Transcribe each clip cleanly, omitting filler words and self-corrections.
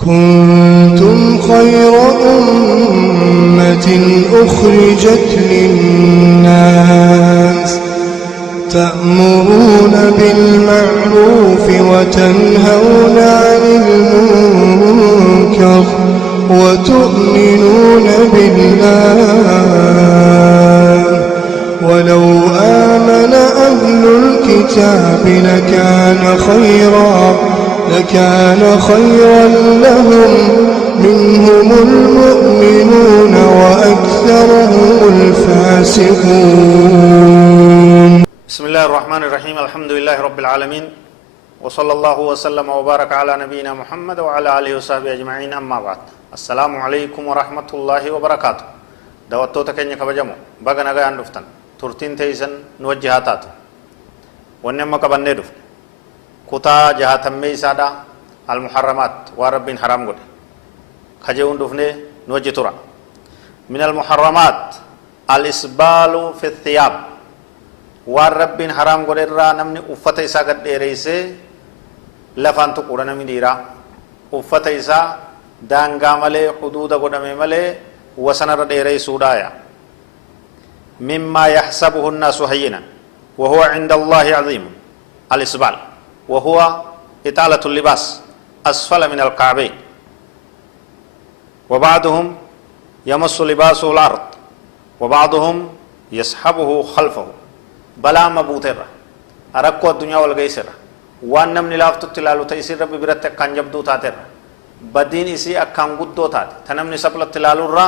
كنتم خير أمة أخرجت للناس تأمرون بالمعروف وتنهون عن المنكر وتؤمنون بالله ولو آمن أهل الكتاب لكان خيرا لهم منهم المؤمنون وأكثرهم الفاسقون. بسم الله الرحمن الرحيم. الحمد لله رب العالمين وصلى الله وسلم وبارك على نبينا محمد وعلى آله وصحبه أجمعين. أما بعد، السلام عليكم ورحمة الله وبركاته. دعوتو تكني كبجمو بغا نغا اندفتن ترتين تيسن نوجهاتات ونما كبنه دف كتا جهاتمي سادا المحرمات ورب حرام قد خجون دفنه نوجه ترى من المحرمات الإسبال في الثياب ورب حرام قد را نمني أفتة إسا قد ديريسي لفان تقورنا من ديرا أفتة إسا دانغا ملي حدود قد ملي وسنر ديري سودايا مما يحسبه الناس هينا وهو عند الله عظيم. الإسبال وهو إطالة اللباس أسفل من الكعبين، وبعضهم يمس لباسه الأرض وبعضهم يسحبه خلفه. بلا مبوتر أركو الدنيا والغيسر وان نمني لافتو تلالو تيسير ربي برات كان جبدو تاتر بدين إسي أكام قدو تات تنمني سبلت تلالو را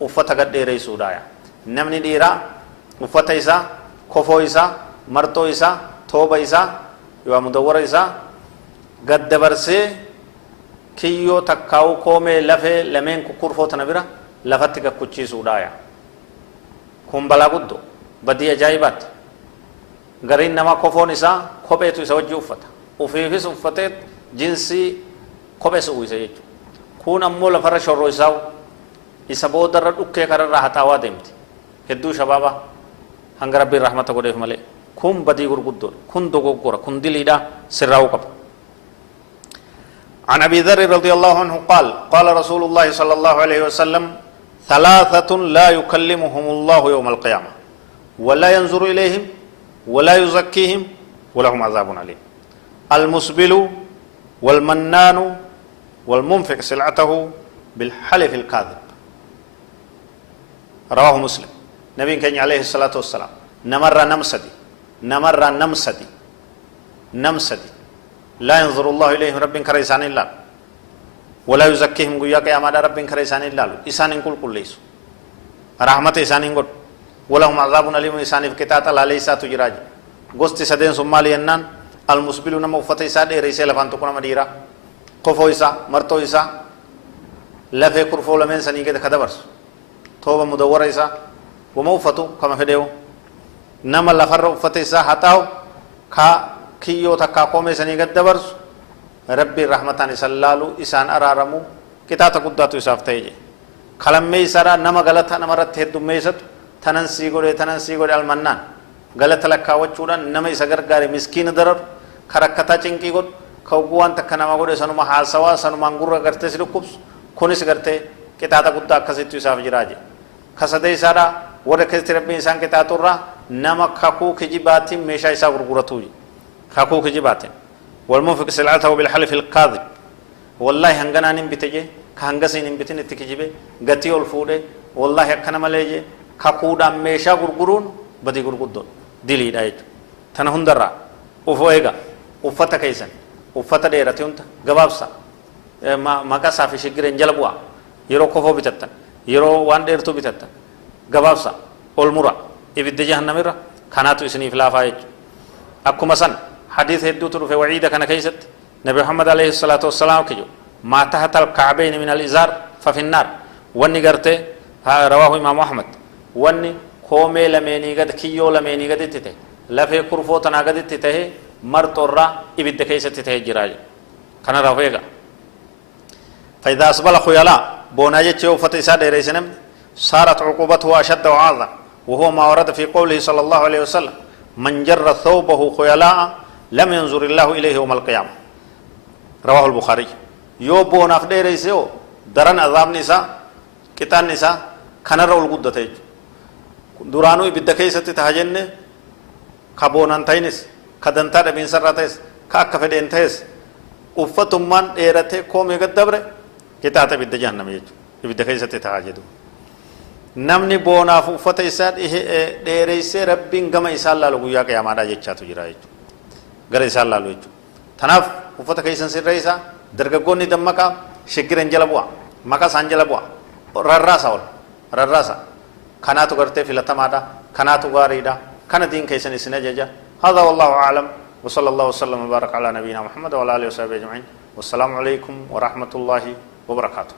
uffata gad dheereessuudhaaya. Namni dhiiraa uffata isaa, kofoo isaa, marxoo isaa, tooba isaa yoo mudawwara isaa gad dabarsee kiyyoo takkaa'u koomee lafee lameen kukkurfoo tana bira lafatti gakkuchiisuudhaaya. Kun balaa guddoo badii ajaa'ibaatti. Gariin namaa kofoon isaa kopheetu isa wajji uffata. Ufiifis uffatee jinsii kophees uwwisa jechuudha. Kun ammoo lafarra shorroo isaa isa boodarra dhukkee kararraa haxaawaa deemti. Hedduu shabaaba hanga rabbiin rahmata godheef malee. Kun badii gurguddoodha. Kun dogoggora. Kun diliidha. Sirraa'uu qaba. عن أبي ذر رضي الله عنه قال قال رسول الله صلى الله عليه وسلم ثلاثة لا يكلمهم الله يوم القيامة ولا ينظر إليهم ولا يزكيهم ولهم عذاب عليم: المسبل والمنان والمنفق سلعته بالحلف الكاذب. رواه مسلم. نبي كان عليه الصلاة والسلام نمر نمسدي لا ينظر الله إليهم رب كريسان الله ولا يزكيهم قيا قياما رب كريسان الله إسان كل ليس رحمة إسان قد ولهم عذاب أليم إسان في كتاب الله ليس تجراج غوستي سدين سومالي أنان المسبلون موفت إسان رئيس لفان تكون مديرا كفو إسا مرتو إسا لفه كرفو لمن سني كده خدبرس توبة مدورة إسا وموفتو كما فيديو نما لفر وفت إسا هتاو كا كيو تكا قومي سني قد دبرس ربي رحمتان سلالو إسان أرارمو كتا تقداتو إسافتيجي خلمي سرا نما غلطة نما رتهد دميست تننسي غوري المنان غلط لكا وچودا نما إسا غرغاري مسكين درر خرکتا چنکی گود خوگوان تک نما غوري سنما حالسوا سنما انگور کرتے سلو کبس کونس کرتے كتا تقدّا كسيت يساف جراجي خسدي سارا وركز ربي إنسان كتا تورا نما خاكو خجباتي ميشا يسا غرغرتوجي خاكو خجباتي والمنفق سلعته بالحلف الكاذب والله هنغنا نيم بتجي كهنغسي نيم بتين اتكجيبه غتي الفوده والله كنا مليجي خاكو دا ميشا غرغرون بدي غرغدون دلي دايت تنهندرا وفويغا وفتا كيسن وفتا ديرتيونتا غبابسا ما كا صافي شجرين جلبوا يرو كفو بتتن يرو وان ديرتو بتتن غبابسا اولمورا ابد جهنم را كاناتو اسني فلافايج اكو مسن حديث هدو في وعيد كان كيست نبي محمد عليه الصلاه والسلام كيو ما تحت الكعبين من الازار ففي النار وني غرته رواه امام احمد وني كومي لميني غد كيو لميني غد تته لفه كرفو تنا غد تته مرتورا ابد كيست تته جراج كان رافيغا فاذا اسبل خيلاء بوناجه چو فتيسا ديريسنم صارت عقوبته اشد وعظم وهو ما ورد في قوله صلى الله عليه وسلم من جر ثوبه خيلاء لم ينظر الله إليه يوم القيامة. رواه البخاري. yoo boonaaf dheereyse yoo daran azaabni isaa qixaanni isaa kanarra ol guddate jechuudha duraanuu ibidda keessatti taha jenne ka boonaan ta'inis ka dantaa dhabiinsarraa ta'es ka akka fedheen ta'es uffatummaan dheeratee koomee gad dabre qixaaxa ibidda jahanname jechuudha ibidda keessatti taha jedhu namni boonaaf uffata isaa dheereysee rabbiin gama isaan laalu guyyaa qiyaamaadhaa jechaatu jira jechuudha gara isaan laalu jechuudha tanaaf uffata keessan sirreessaa dargaggoonni dammaqaa shiggiran jala bu'a maqaa isaan jala bu'a rarraasa ol rarraasa kanaatu gartee filatamaadha kanaatu gaariidha kana diin keessan isin ajaja هذا والله أعلم وصلى الله وسلم وبارك على نبينا محمد وعلى آله وصحبه أجمعين والسلام عليكم ورحمة الله وبركاته